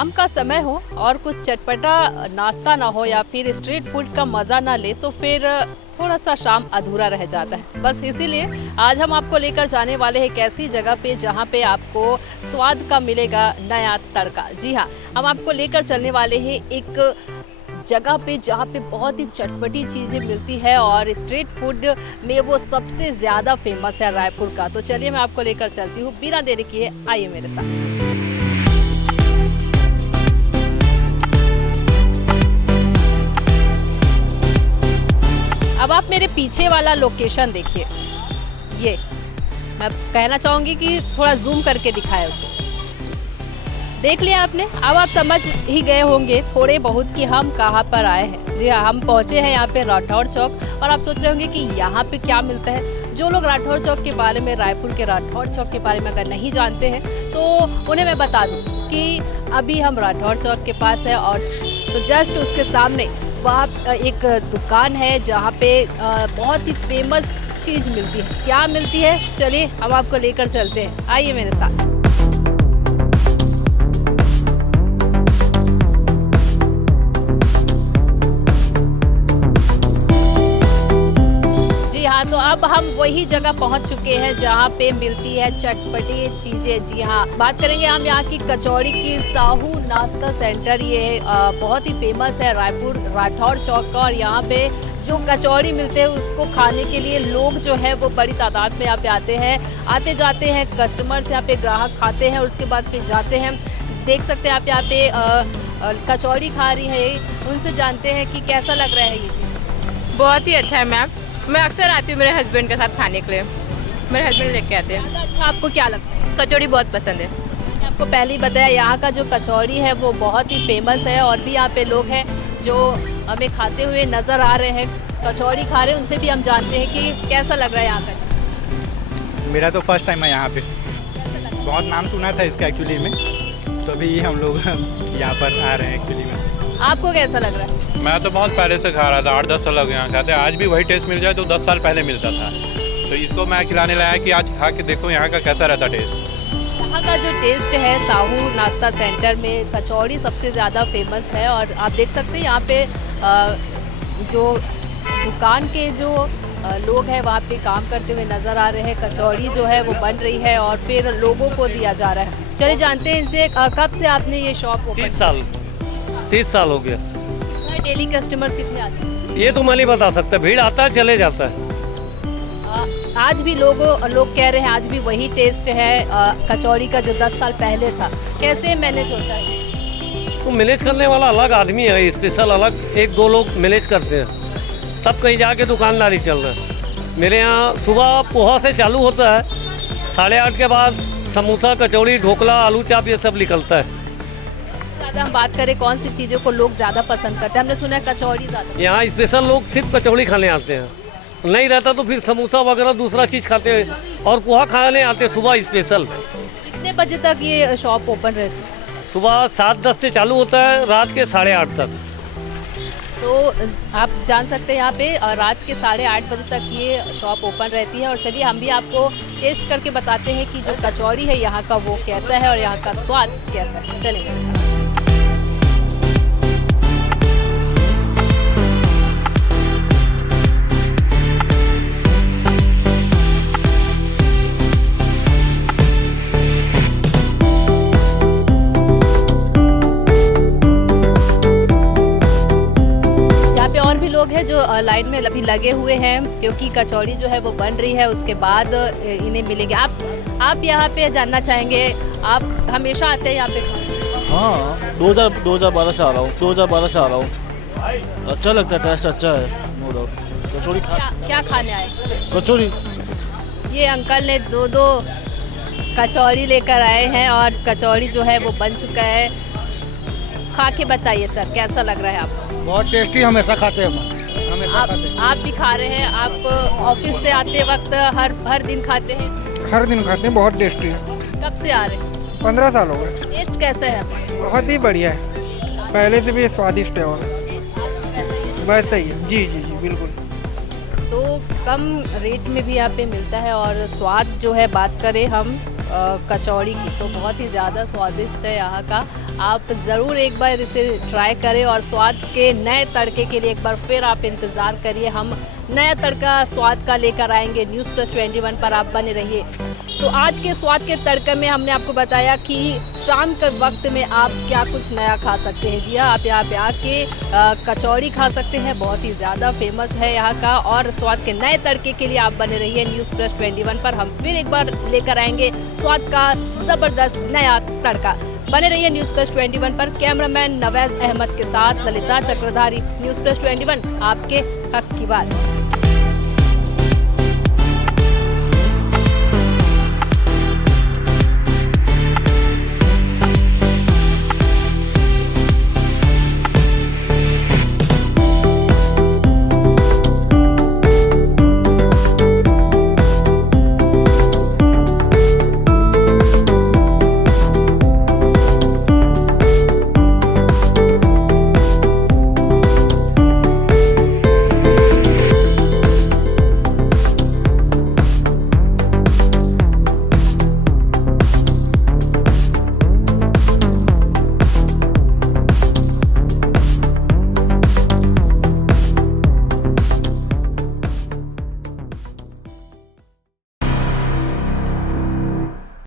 शाम का समय हो और कुछ चटपटा नाश्ता ना हो या फिर स्ट्रीट फूड का मज़ा ना ले तो फिर थोड़ा सा शाम अधूरा रह जाता है। बस इसीलिए आज हम आपको लेकर जाने वाले हैं एक ऐसी जगह पे जहाँ पे आपको स्वाद का मिलेगा नया तड़का। जी हाँ, हम आपको लेकर चलने वाले हैं एक जगह पे जहाँ पे बहुत ही चटपटी चीज़ें मिलती है और स्ट्रीट फूड में वो सबसे ज़्यादा फेमस है रायपुर का। तो चलिए मैं आपको लेकर चलती हूँ, बिना देरी किए आइए मेरे साथ। अब आप मेरे पीछे वाला लोकेशन देखिए, ये मैं कहना चाहूँगी कि थोड़ा जूम करके दिखाया उसे। देख लिया आपने? अब आप समझ ही गए होंगे थोड़े बहुत कि हम कहाँ पर आए हैं। जी हाँ, हम पहुँचे हैं यहाँ पे राठौर चौक और आप सोच रहे होंगे कि यहाँ पे क्या मिलता है। जो लोग राठौर चौक के बारे में, रायपुर के राठौर चौक के बारे में अगर नहीं जानते हैं तो उन्हें मैं बता दूँ कि अभी हम राठौर चौक के पास है और तो जस्ट उसके सामने वहाँ एक दुकान है जहाँ पे बहुत ही फेमस चीज़ मिलती है। क्या मिलती है, चलिए हम आपको लेकर चलते हैं, आइए मेरे साथ। जी हाँ, तो अब हम वही जगह पहुँच चुके हैं जहाँ पे मिलती है चटपटी चीज़ें। जी हाँ, बात करेंगे हम यहाँ की कचौड़ी की। साहू नाश्ता सेंटर ये बहुत ही फेमस है रायपुर राठौर चौक का और यहाँ पे जो कचौड़ी मिलते हैं उसको खाने के लिए लोग जो है वो बड़ी तादाद में यहाँ पे आते हैं, आते जाते हैं कस्टमर्स, यहाँ पे ग्राहक खाते हैं और उसके बाद फिर जाते हैं। देख सकते हैं आप यहाँ पे कचौड़ी खा रही है, उनसे जानते हैं कि कैसा लग रहा है ये चीज़। बहुत ही अच्छा है मैम, मैं अक्सर आती हूँ मेरे हस्बैंड के साथ खाने के लिए, मेरे हस्बैंड लेके आते हैं। अच्छा, आपको क्या लगता है? कचौड़ी बहुत पसंद है। मैंने आपको पहले ही बताया यहाँ का जो कचौड़ी है वो बहुत ही फेमस है और भी यहाँ पे लोग हैं जो हमें खाते हुए नज़र आ रहे हैं, कचौड़ी खा रहे हैं, उनसे भी हम जानते हैं कि कैसा लग रहा है यहाँ का। मेरा तो फर्स्ट टाइम है यहाँ पे, बहुत नाम सुना था इसका एक्चुअली में, तो अभी हम लोग यहाँ पर आ रहे हैं एक्चुअली में। आपको कैसा लग रहा है? मैं तो बहुत पहले से खा रहा था, 8-10 साल हो गए यहाँ खाते। आज भी वही टेस्ट मिल जाए तो 10 साल पहले मिलता था, तो इसको मैं खिलाने लाया कि आज खा के देखो यहाँ का कैसा रहता टेस्ट। यहाँ का जो टेस्ट है साहू नाश्ता सेंटर में कचौड़ी सबसे ज़्यादा फेमस है और आप देख सकते हैं यहाँ पे जो दुकान के जो लोग हैं वहाँ पे काम करते हुए नज़र आ रहे हैं। कचौड़ी जो है वो बन रही है और फिर लोगों को दिया जा रहा है। चलिए जानते हैं इनसे, कब से आपने ये शॉप ओपन? 30 साल हो गया। डेली कस्टमर्स कितने आते हैं? ये तो मैं नहीं बता सकता, भीड़ आता है चले जाता है। आज भी लोग कह रहे हैं आज भी वही टेस्ट है कचौड़ी का जो 10 साल पहले था। कैसे मैनेज होता है? तो मैनेज करने वाला अलग आदमी है, स्पेशल अलग 1-2 लोग मैनेज करते हैं, सब कहीं जाके दुकानदारी चल रहा है। मेरे यहाँ सुबह पोहा से चालू होता है, 8:30 के बाद समोसा, कचौड़ी, ढोकला, आलू चाप ये सब निकलता है। ज़्यादा हम बात करें कौन सी चीज़ों को लोग ज़्यादा पसंद करते हैं? हमने सुना है कचौड़ी ज़्यादा। यहाँ स्पेशल लोग सिर्फ कचौड़ी खाने आते हैं, नहीं रहता तो फिर समोसा वगैरह दूसरा चीज़ खाते हैं और पोहा खाने आते हैं सुबह स्पेशल। कितने बजे तक ये शॉप ओपन रहती है? सुबह 7-10 से चालू होता है, रात के 8:30 तक। तो आप जान सकते हैं यहाँ पे रात के 8:30 बजे तक ये शॉप ओपन रहती है। और चलिए हम भी आपको टेस्ट करके बताते हैं कि जो कचौड़ी है यहाँ का वो कैसा है और यहाँ का स्वाद कैसा है। चलिए मेरे साथ। लोग हैं जो लाइन में अभी लगे हुए हैं क्योंकि कचौड़ी जो है वो बन रही है, उसके बाद इन्हें मिलेंगे। आप यहाँ पे जानना चाहेंगे, आप हमेशा आते हैं यहाँ पे? हाँ, 2012 से आ रहा हूँ, 2012 से आ रहा हूँ। अच्छा लगता है, टेस्ट अच्छा है, नो डाउट। कचौड़ी क्या खाने आए? कचौड़ी। ये अंकल ने 2 कचौड़ी लेकर आए हैं और कचौड़ी जो है वो बन चुका है। खा के बताइए सर, कैसा लग रहा है आपको? बहुत टेस्टी, हमेशा खाते हैं, हमेशा खाते हैं। आप भी खा रहे हैं? आप ऑफिस से आते वक्त हर दिन खाते हैं? हर दिन खाते हैं, बहुत टेस्टी है। कब से आ रहे हैं? 15 साल हो गए। टेस्ट कैसा है? बहुत ही बढ़िया है, पहले से भी स्वादिष्ट है और वैसा ही है। जी जी जी बिल्कुल। तो कम रेट में भी यहाँ पे मिलता है और स्वाद जो है, बात करें हम कचौड़ी की तो बहुत ही ज़्यादा स्वादिष्ट है यहाँ का। आप ज़रूर एक बार इसे ट्राई करें और स्वाद के नए तड़के के लिए एक बार फिर आप इंतज़ार करिए। हम नया तड़का स्वाद का लेकर आएंगे। न्यूज़ प्लस 21 पर आप बने रहिए। तो आज के स्वाद के तड़के में हमने आपको बताया कि शाम के वक्त में आप क्या कुछ नया खा सकते हैं। जी हाँ, आप यहाँ पे आके कचौड़ी खा सकते हैं, बहुत ही ज़्यादा फेमस है यहाँ का। और स्वाद के नए तड़के के लिए आप बने रहिए न्यूज़ प्लस 21 पर। हम फिर एक बार लेकर आएंगे स्वाद का ज़बरदस्त नया तड़का। बने रहिए न्यूज़ प्लस 21 पर। कैमरामैन नवैज अहमद के साथ ललिता चक्रधारी, न्यूज़ प्लस 21, आपके हक की बात।